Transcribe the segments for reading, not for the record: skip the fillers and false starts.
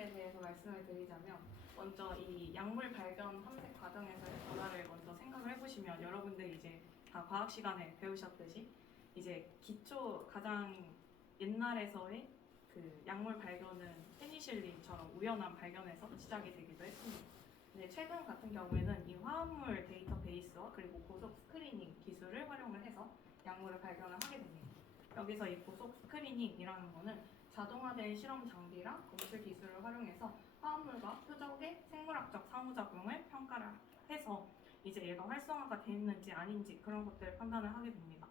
과정들에 대해서 말씀을 드리자면 먼저 이 약물 발견 탐색 과정에서의 변화를 먼저 생각을 해보시면 여러분들 이제 다 과학 시간에 배우셨듯이 이제 기초 가장 옛날에서의 그 약물 발견은 페니실린처럼 우연한 발견에서 시작이 되기도 했습니다. 근데 최근 같은 경우에는 이 화합물 데이터베이스와 그리고 고속 스크리닝 기술을 활용을 해서 약물을 발견을 하게 됩니다. 여기서 이 고속 스크리닝이라는 거는 자동화된 실험 장비랑 검출 기술을 활용해서 화합물과 표적의 생물학적 상호작용을 평가를 해서 이제 얘가 활성화가 돼 있는지 아닌지 그런 것들을 판단을 하게 됩니다.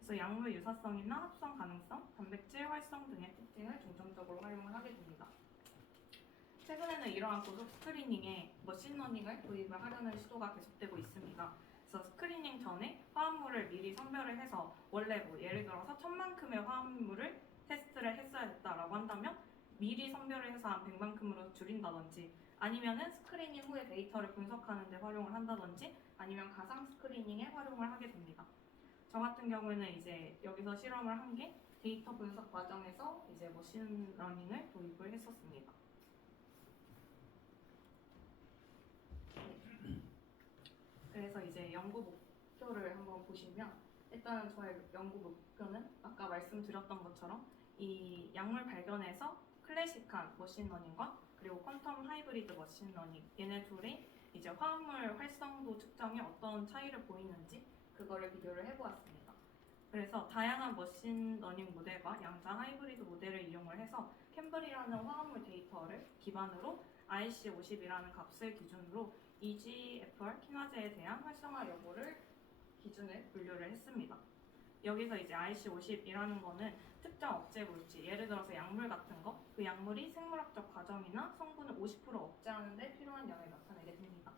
그래서 약물 유사성이나 합성 가능성, 단백질 활성 등의 특징을 중점적으로 활용을 하게 됩니다. 최근에는 이러한 고속 스크리닝에 머신러닝을 도입을 하려는 시도가 계속되고 있습니다. 그래서 스크리닝 전에 화합물을 미리 선별을 해서 원래 뭐 예를 들어서 1000만큼의 화합물을 테스트를 했어야 됐다라고 한다면 미리 선별을 해서 한 100만큼으로 줄인다든지 아니면은 스크리닝 후에 데이터를 분석하는 데 활용을 한다든지 아니면 가상 스크리닝에 활용을 하게 됩니다. 저 같은 경우에는 이제 여기서 실험을 한 게 데이터 분석 과정에서 이제 머신러닝을 도입을 했었습니다. 그래서 이제 연구 목표를 한번 보시면 일단 저의 연구 목표는 아까 말씀드렸던 것처럼 이 약물 발견에서 클래식한 머신러닝과 그리고 퀀텀 하이브리드 머신러닝 얘네 둘이 이제 화합물 활성도 측정에 어떤 차이를 보이는지 그거를 비교를 해보았습니다. 그래서 다양한 머신러닝 모델과 양자 하이브리드 모델을 이용을 해서 캠블이라는 화합물 데이터를 기반으로 IC50이라는 값을 기준으로 EGFR 키나제에 대한 활성화 여부를 기준을 분류를 했습니다. 여기서 이제 IC50이라는 거는 특정 억제 물질, 예를 들어서 약물 같은 거, 그 약물이 생물학적 과정이나 성분을 50% 억제하는 데 필요한 양을 나타내게 됩니다.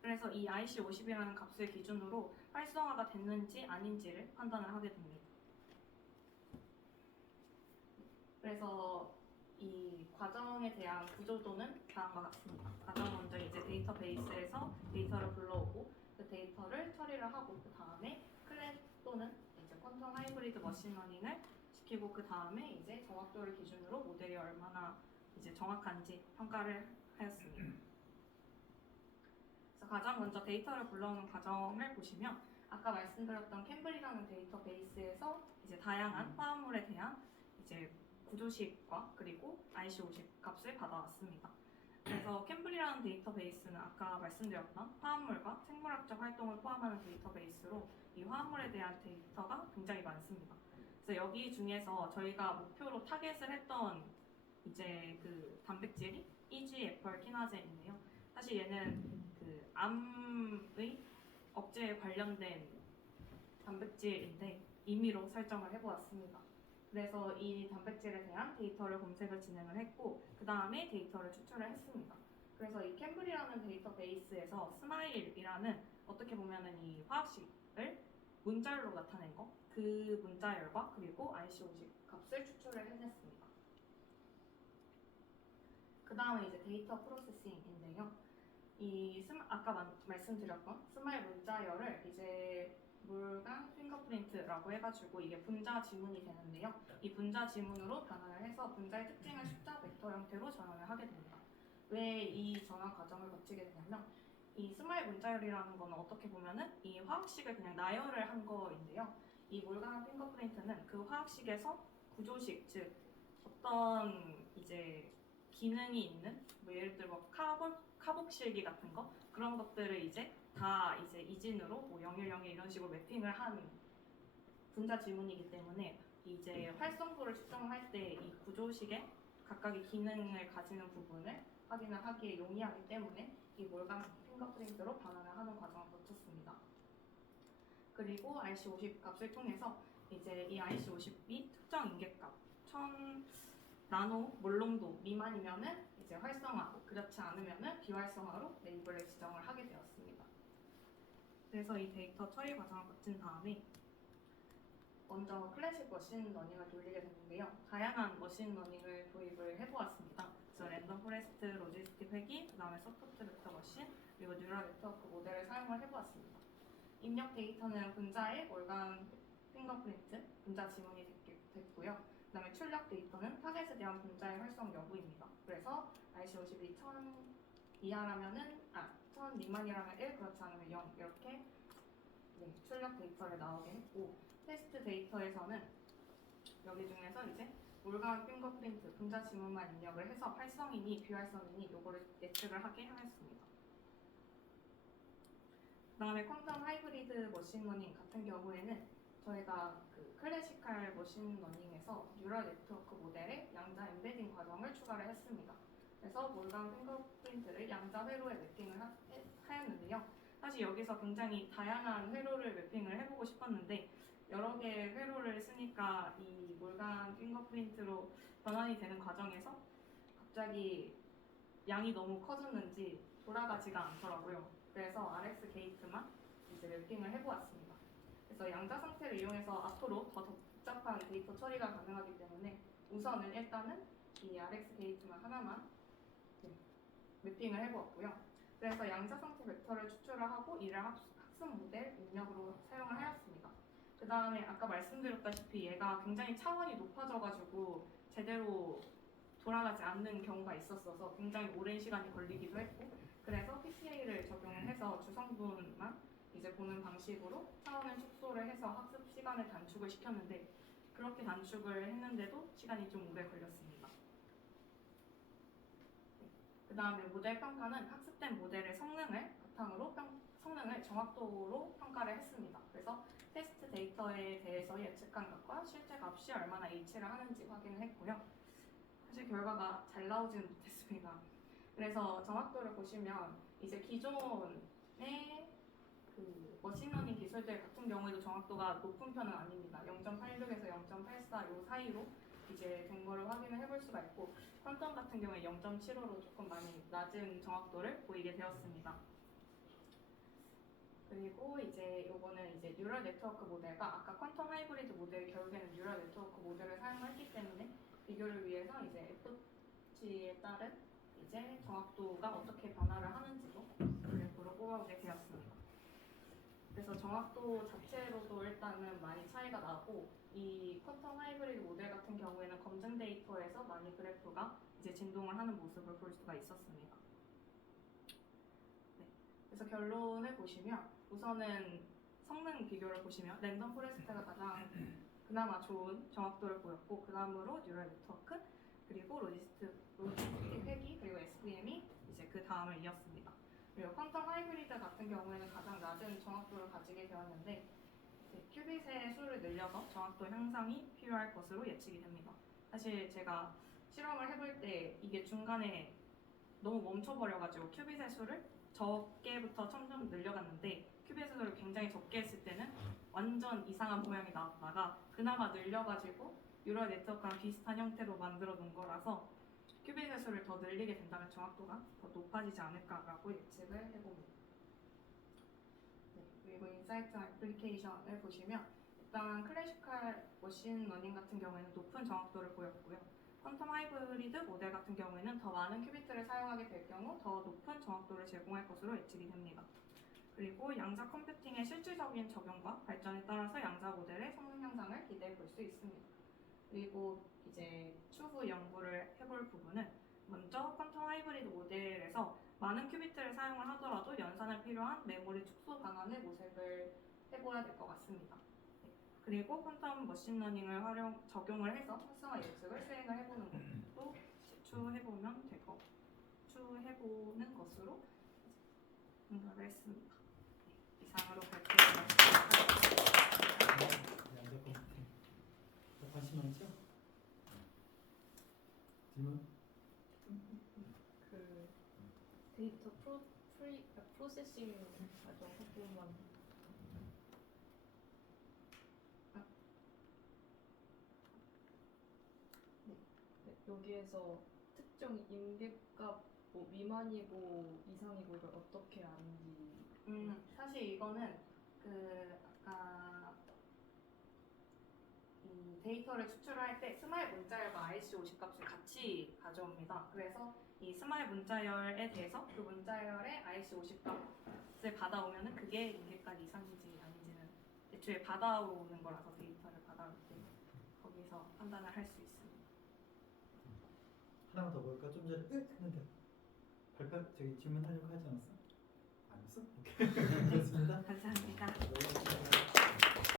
그래서 이 IC50이라는 값을 기준으로 활성화가 됐는지 아닌지를 판단을 하게 됩니다. 그래서 이 과정에 대한 구조도는 다음과 같습니다. 가장 먼저 이제 데이터베이스에서 데이터를 불러오고 그 데이터를 처리를 하고 그 다음에 클래스 또는 이제 퀀텀 하이브리드 머신러닝을 시키고 그 다음에 이제 정확도를 기준으로 모델이 얼마나 이제 정확한지 평가를 하였습니다. 그래서 가장 먼저 데이터를 불러오는 과정을 보시면 아까 말씀드렸던 캠블이라는 데이터베이스에서 이제 다양한 화합물에 대한 이제 구조식과 그리고 IC50 값을 받아왔습니다. 그래서 캠블이라는 데이터베이스는 아까 말씀드렸던 화합물과 생물학적 활동을 포함하는 데이터베이스로 이 화합물에 대한 데이터가 굉장히 많습니다. 그래서 여기 중에서 저희가 목표로 타겟을 했던 이제 그 단백질이 EGFR 키나제인데요. 사실 얘는 그 암의 억제에 관련된 단백질인데 임의로 설정을 해보았습니다. 그래서 이 단백질에 대한 데이터를 검색을 진행을 했고 그 다음에 데이터를 추출을 했습니다. 그래서 이 캠블이라는 데이터베이스에서 스마일이라는 어떻게 보면은 이 화학식을 문자열로 나타낸 거, 그 문자열과 그리고 IC50 값을 추출을 해냈습니다. 그 다음에 이제 데이터 프로세싱인데요. 아까 말씀드렸던 스마일 문자열을 이제 물강 핑거프린트라고 해가지고 이게 분자 지문이 되는데요. 이 분자 지문으로 변환을 해서 분자의 특징을 숫자 벡터 형태로 전환을 하게 됩니다. 왜 이 전환 과정을 거치게 되냐면 이 스마일 문자열이라는 거는 어떻게 보면은 이 화학식을 그냥 나열을 한 거인데요. 이 물강 핑거프린트는 그 화학식에서 구조식, 즉 어떤 이제 기능이 있는 뭐 예를 들어 카복실기 같은 거 그런 것들을 이제 다 이제 이진으로 뭐 0101 이런 식으로 매핑을 한 분자 지문이기 때문에 이제 활성도를 측정할 때 이 구조식의 각각의 기능을 가지는 부분을 확인을 하기에 용이하기 때문에 이 몰감 핑거프린트로 변환을 하는 과정을 거쳤습니다. 그리고 IC50 값을 통해서 이제 이 IC50이 특정 인계값 1000 나노 몰롱도 미만이면은 이제 활성화로 그렇지 않으면은 비활성화로 레이블을 지정을 하게 되었습니다. 그래서 이 데이터 처리 과정을 거친 다음에 먼저 클래식 머신러닝을 돌리게 됐는데요. 다양한 머신러닝을 도입을 해보았습니다. 그래서 랜덤 포레스트, 로지스틱 회귀, 그 다음에 서포트 벡터 머신, 그리고 뉴럴 네트워크 모델을 사용을 해보았습니다. 입력 데이터는 분자의 월간 핑거프린트, 분자 지문이 됐고요. 그다음에 출력 데이터는 타겟에 대한 분자의 활성 여부입니다. 그래서 IC52 1000 이하라면은 1000 미만이라면 1, 그렇지 않으면 0 이렇게 출력 데이터를 나오게 했고, 테스트 데이터에서는 여기 중에서 이제 몰간 핑거프린트 분자 지문만 입력을 해서 활성이니 비활성이니 요거를 예측을 하게 하였습니다. 그 다음에 퀀텀 하이브리드 머신러닝 같은 경우에는 저희가 그 클래시컬 머신러닝에서 뉴럴 네트워크 모델에 양자 엠베딩 과정을 추가를 했습니다. 그래서 몰간 핑거프린트를 양자 회로에 매핑을 하였는데요. 사실 여기서 굉장히 다양한 회로를 매핑을 해보고 싶었는데 여러 개의 회로를 쓰니까 이 몰간 핑거프린트로 변환이 되는 과정에서 갑자기 양이 너무 커졌는지 돌아가지가 않더라고요. 그래서 RX 게이트만 이제 매핑을 해보았습니다. 그래서 양자 상태를 이용해서 앞으로 더 복잡한 데이터 처리가 가능하기 때문에 우선은 일단은 이 RX 게이트만 하나만 매핑을 해보았고요. 그래서 양자 상태 벡터를 추출을 하고 이를 학습 모델 입력으로 사용을 하였습니다. 그 다음에 아까 말씀드렸다시피 얘가 굉장히 차원이 높아져가지고 제대로 돌아가지 않는 경우가 있었어서 굉장히 오랜 시간이 걸리기도 했고, 그래서 PCA를 적용을 해서 주성분만 이제 보는 방식으로 차원을 축소를 해서 학습 시간을 단축을 시켰는데, 그렇게 단축을 했는데도 시간이 좀 오래 걸렸습니다. 그 다음에 모델 평가는 학습된 모델의 성능을 바탕으로 성능을 정확도로 평가를 했습니다. 그래서 테스트 데이터에 대해서 예측한 값과 실제 값이 얼마나 일치를 하는지 확인을 했고요. 사실 결과가 잘 나오지는 못했습니다. 그래서 정확도를 보시면 이제 기존의 그 머신러닝 기술들 같은 경우에도 정확도가 높은 편은 아닙니다. 0.86에서 0.84 요 사이로 이제 된 거를 확인을 해볼 수가 있고, 퀀텀 같은 경우에 0.75로 조금 많이 낮은 정확도를 보이게 되었습니다. 그리고 이제 요거는 이제 뉴럴 네트워크 모델과 아까 퀀텀 하이브리드 모델 결국에는 뉴럴 네트워크 모델을 사용했기 때문에 비교를 위해서 이제 FG에 따른 이제 정확도가 어떻게 변화를 하는지도 그래프로 뽑아보게 되었습니다. 그래서 정확도 자체로도 일단은 많이 차이가 나고, 이 퀀텀 하이브리드 모델 같은 경우에는 검증 데이터에서 많이 그래프가 이제 진동을 하는 모습을 볼 수가 있었습니다. 그래서 결론을 보시면 우선은 성능 비교를 보시면 랜덤 포레스트가 가장 그나마 좋은 정확도를 보였고, 그 다음으로 뉴럴 네트워크, 그리고 로지스틱 회귀, 그리고 SVM이 이제 그 다음을 이었습니다. 그리고 퀀텀 하이브리드 같은 경우에는 가장 낮은 정확도를 가지게 되었는데 큐빗의 수를 늘려서 정확도 향상이 필요할 것으로 예측이 됩니다. 사실 제가 실험을 해볼 때 이게 중간에 너무 멈춰버려가지고 큐빗의 수를 적게부터 점점 늘려갔는데, 큐빗의 수를 굉장히 적게 했을 때는 완전 이상한 모양이 나왔다가 그나마 늘려가지고 뉴럴 네트워크랑 비슷한 형태로 만들어 놓은 거라서 큐빗의 수를 더 늘리게 된다면 정확도가 더 높아지지 않을까라고 예측을 해봅니다. 그리고 인사이트 애플리케이션을 보시면 일단 클래시컬 머신러닝 같은 경우에는 높은 정확도를 보였고요. 퀀텀 하이브리드 모델 같은 경우에는 더 많은 큐비트를 사용하게 될 경우 더 높은 정확도를 제공할 것으로 예측이 됩니다. 그리고 양자 컴퓨팅의 실질적인 적용과 발전에 따라서 양자 모델의 성능 향상을 기대해 볼 수 있습니다. 그리고 이제 추후 연구를 해볼 부분은 먼저 퀀텀 하이브리드 모델에서 많은 큐비트를 사용을 하더라도 연산에 필요한 메모리 축소 방안을 모색을 해봐야 될 것 같습니다. 그리고 퀀텀 머신러닝을 적용을 해서 활성화 예측을 수행을 해보는 것도 추해보는 것으로 생각을 했습니다. 이상으로 발표를 마치도록 하겠습니다. 양자 컴퓨팅 관심 많죠? 질문? 그 데이터 프로세싱 과정 부분만 여기에서 특정 임계값 뭐 미만이고 이상이고 이걸 어떻게 아는지. 사실 이거는 그 아까 이 데이터를 추출할 때 스마일 문자열과 IC50 값을 같이 가져옵니다. 그래서 이 스마일 문자열에 대해서 그 문자열의 IC50 값을 받아오면은 그게 임계값 이상인지 아닌지는 애초에 받아오는 거라서 데이터를 받아올 때 거기서 의해서 판단을 할 수 있습니다. 하나만 더 볼까? 좀 전에 했는데 발표 저기 질문하려고 하지 않았어? 안 했어? 오케이. 됐습니다. 감사합니다. 네.